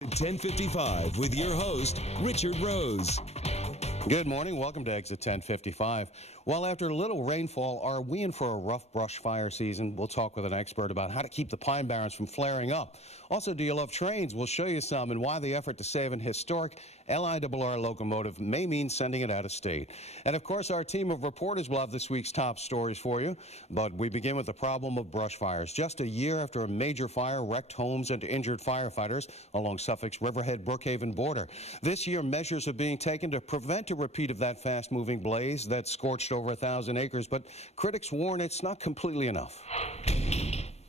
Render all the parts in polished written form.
1055 with your host, Richard Rose. Good morning. Welcome to Exit 1055. Well, after a little rainfall, are we in for a rough brush fire season? We'll talk with an expert about how to keep the Pine Barrens from flaring up. Also, do you love trains? We'll show you some and why the effort to save an historic LIRR locomotive may mean sending it out of state. And, of course, our team of reporters will have this week's top stories for you. But we begin with the problem of brush fires. Just a year after a major fire wrecked homes and injured firefighters along Suffolk's Riverhead-Brookhaven border. This year, measures are being taken to prevent a repeat of that fast-moving blaze that scorched over 1,000 acres, but critics warn it's not completely enough.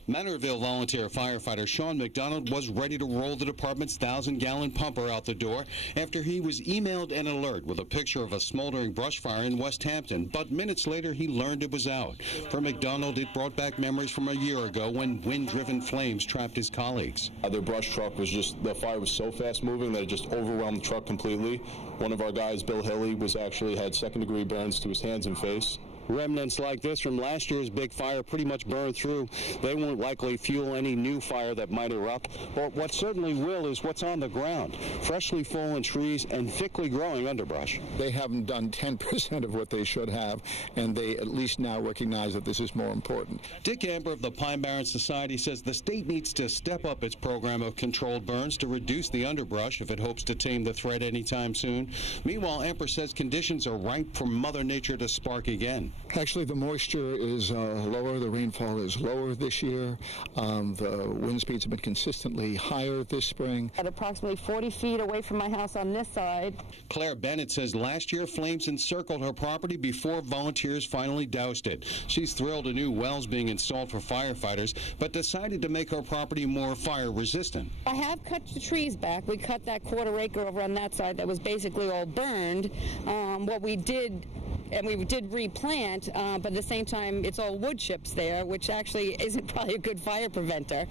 Manorville volunteer firefighter Sean McDonald was ready to roll the department's 1,000-gallon pumper out the door after he was emailed an alert with a picture of a smoldering brush fire in West Hampton. But minutes later, he learned it was out. For McDonald, it brought back memories from a year ago when wind-driven flames trapped his colleagues. The brush truck was the fire was so fast-moving that it just overwhelmed the truck completely. One of our guys, Bill Hilly, had second-degree burns to his hands and face. Remnants like this from last year's big fire pretty much burned through. They won't likely fuel any new fire that might erupt. But what certainly will is what's on the ground. Freshly fallen trees and thickly growing underbrush. They haven't done 10% of what they should have, and they at least now recognize that this is more important. Dick Amber of the Pine Barrens Society says the state needs to step up its program of controlled burns to reduce the underbrush if it hopes to tame the threat anytime soon. Meanwhile, Amber says conditions are ripe for Mother Nature to spark again. Actually, the moisture is lower, the rainfall is lower this year, the wind speeds have been consistently higher this spring. At approximately 40 feet away from my house on this side. Claire Bennett says last year flames encircled her property before volunteers finally doused it. She's thrilled a new well's being installed for firefighters, but decided to make her property more fire resistant. I have cut the trees back. We cut that quarter acre over on that side that was basically all burned. What we did, and we did replant, but at the same time it's all wood chips there, which actually isn't probably a good fire preventer.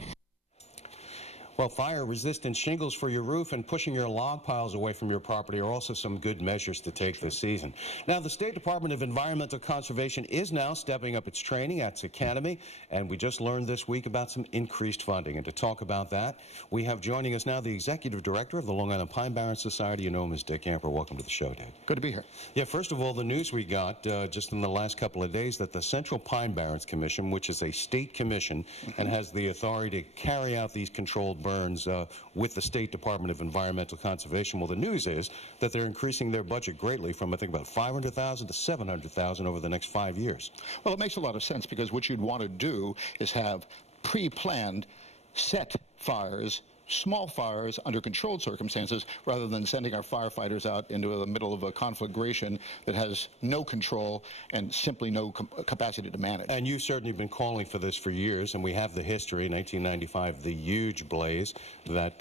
Well, fire-resistant shingles for your roof and pushing your log piles away from your property are also some good measures to take this season. Now, the State Department of Environmental Conservation is now stepping up its training at its academy, and we just learned this week about some increased funding. And to talk about that, we have joining us now the Executive Director of the Long Island Pine Barrens Society. You know him as Dick Amper. Welcome to the show, Dick. Good to be here. Yeah, first of all, the news we got just in the last couple of days that the Central Pine Barrens Commission, which is a state commission and has the authority to carry out these controlled burns with the State Department of Environmental Conservation. Well, the news is that they're increasing their budget greatly from, I think, about $500,000 to $700,000 over the next 5 years. Well, it makes a lot of sense because what you'd want to do is have pre-planned set fires, small fires under controlled circumstances, rather than sending our firefighters out into the middle of a conflagration that has no control and simply no capacity to manage. And you've certainly been calling for this for years, and we have the history. 1995, the huge blaze that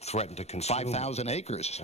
threatened to consume 5,000 acres.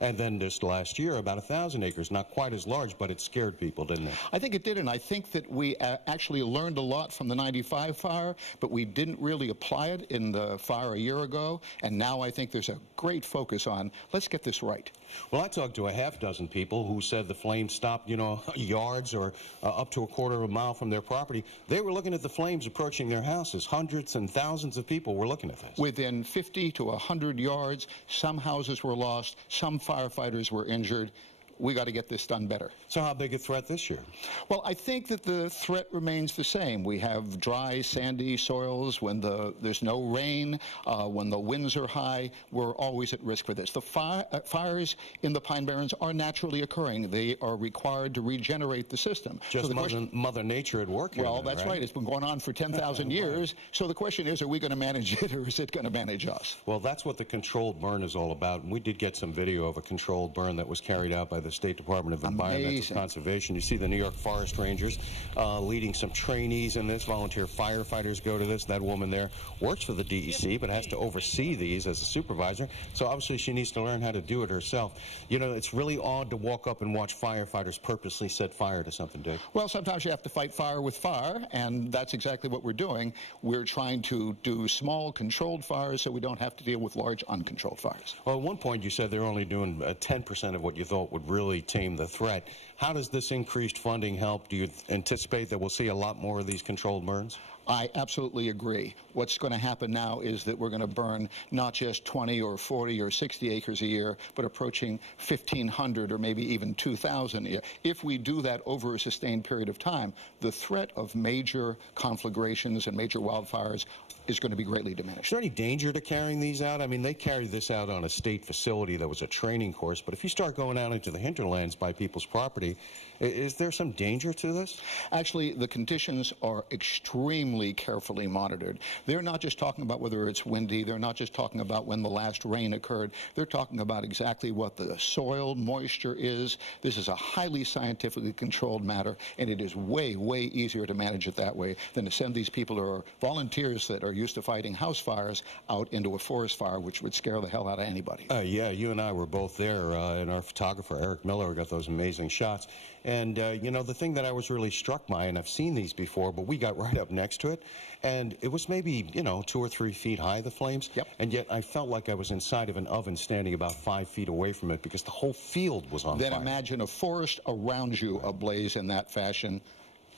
And then just last year, about 1,000 acres, not quite as large, but it scared people, didn't it? I think it did, and I think that we actually learned a lot from the 95 fire, but we didn't really apply it in the fire a year ago, and now I think there's a great focus on, let's get this right. Well, I talked to a half-dozen people who said the flames stopped, yards or up to a quarter of a mile from their property. They were looking at the flames approaching their houses. Hundreds and thousands of people were looking at this. Within 50 to 100 yards, some houses were lost, some firefighters were injured. We got to get this done better. So how big a threat this year? Well, I think that the threat remains the same. We have dry, sandy soils. When there's no rain, when the winds are high, we're always at risk for this. The fires in the Pine Barrens are naturally occurring. They are required to regenerate the system. Just so Mother Nature at work here. Well, that's right. It's been going on for 10,000 years. So the question is, are we going to manage it, or is it going to manage us? Well, that's what the controlled burn is all about. And we did get some video of a controlled burn that was carried out by the State Department of Environmental Conservation. You see the New York Forest Rangers leading some trainees in this. Volunteer firefighters go to this. That woman there works for the DEC but has to oversee these as a supervisor. So obviously she needs to learn how to do it herself. It's really odd to walk up and watch firefighters purposely set fire to something, Dick. Well, sometimes you have to fight fire with fire, and that's exactly what we're doing. We're trying to do small, controlled fires so we don't have to deal with large, uncontrolled fires. Well, at one point you said they're only doing 10% of what you thought would really tame the threat. How does this increased funding help? Do you anticipate that we'll see a lot more of these controlled burns? I absolutely agree. What's going to happen now is that we're going to burn not just 20 or 40 or 60 acres a year, but approaching 1,500 or maybe even 2,000 a year. If we do that over a sustained period of time, the threat of major conflagrations and major wildfires is going to be greatly diminished. Is there any danger to carrying these out? I mean, they carried this out on a state facility that was a training course, but if you start going out into the hinterlands by people's property, is there some danger to this? Actually, the conditions are extremely carefully monitored. They're not just talking about whether it's windy. They're not just talking about when the last rain occurred. They're talking about exactly what the soil moisture is. This is a highly scientifically controlled matter, and it is way, way easier to manage it that way than to send these people who are volunteers that are used to fighting house fires out into a forest fire, which would scare the hell out of anybody. Yeah, you and I were both there, and our photographer, Eric Miller, got those amazing shots. And, you know, the thing that I was really struck by, and I've seen these before, but we got right up next to it, and it was maybe, you know, 2 or 3 feet high, the flames. Yep. And yet I felt like I was inside of an oven standing about 5 feet away from it because the whole field was on fire. Then imagine a forest around you ablaze in that fashion.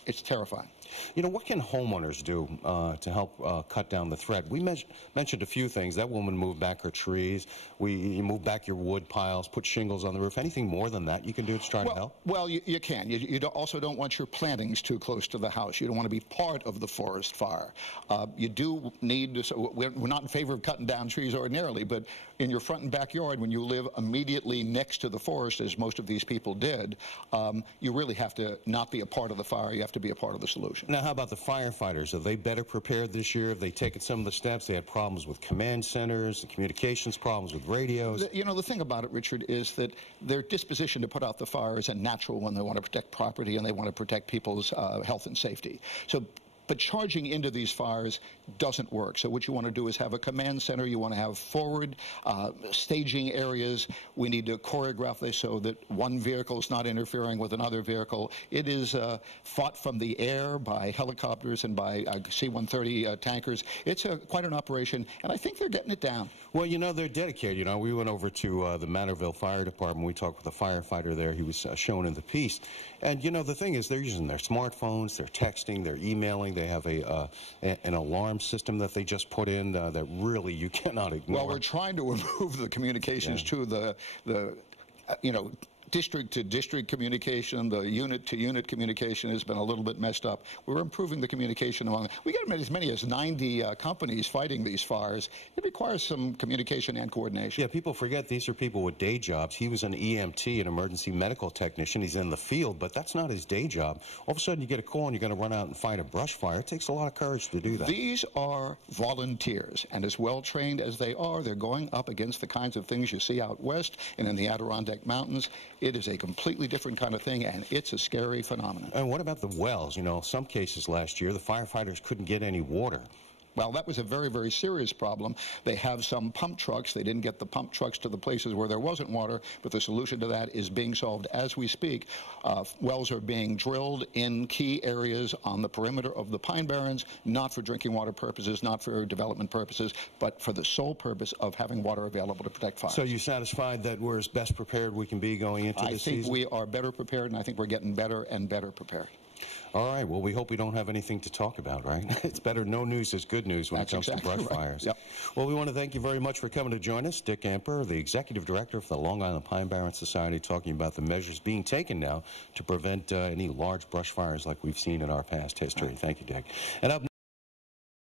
It's terrifying. You know, what can homeowners do to help cut down the threat? We mentioned a few things. That woman moved back her trees. You moved back your wood piles, put shingles on the roof. Anything more than that you can do to try to help? Well, you can. You also don't want your plantings too close to the house. You don't want to be part of the forest fire. You do need to, so we're not in favor of cutting down trees ordinarily, but in your front and backyard, when you live immediately next to the forest, as most of these people did, you really have to not be a part of the fire. You have to be a part of the solution. Now, how about the firefighters? Are they better prepared this year? Have they taken some of the steps? They had problems with command centers, the communications problems with radios. You know, the thing about it, Richard, is that their disposition to put out the fire is a natural one. They want to protect property and they want to protect people's health and safety. But charging into these fires doesn't work. So what you want to do is have a command center. You want to have forward staging areas. We need to choreograph this so that one vehicle is not interfering with another vehicle. It is fought from the air by helicopters and by C-130 tankers. It's quite an operation, and I think they're getting it down. Well, you know, they're dedicated. You know, we went over to the Manorville Fire Department. We talked with a firefighter there. He was shown in the piece. And, you know, the thing is they're using their smartphones, they're texting, they're emailing. They have an alarm system that they just put in that really you cannot ignore. Well, we're trying to improve the communications to the you know, district-to-district communication, the unit-to-unit communication has been a little bit messed up. We're improving the communication among. We got as many as 90 companies fighting these fires. It requires some communication and coordination. Yeah, people forget these are people with day jobs. He was an EMT, an emergency medical technician. He's in the field, but that's not his day job. All of a sudden, you get a call and you're going to run out and fight a brush fire. It takes a lot of courage to do that. These are volunteers, and as well-trained as they are, they're going up against the kinds of things you see out west and in the Adirondack Mountains. It is a completely different kind of thing, and it's a scary phenomenon. And what about the wells? You know, some cases last year, the firefighters couldn't get any water. Well, that was a very, very serious problem. They have some pump trucks. They didn't get the pump trucks to the places where there wasn't water, but the solution to that is being solved as we speak. Wells are being drilled in key areas on the perimeter of the Pine Barrens, not for drinking water purposes, not for development purposes, but for the sole purpose of having water available to protect fires. So you satisfied that we're as best prepared we can be going into this season? I think we are better prepared, and I think we're getting better and better prepared. All right. Well, we hope we don't have anything to talk about, right? It's better no news is good news when it comes to brush fires. Yep. Well, we want to thank you very much for coming to join us. Dick Amper, the Executive Director of the Long Island Pine Barrens Society, talking about the measures being taken now to prevent any large brush fires like we've seen in our past history. Thank you, Dick. And up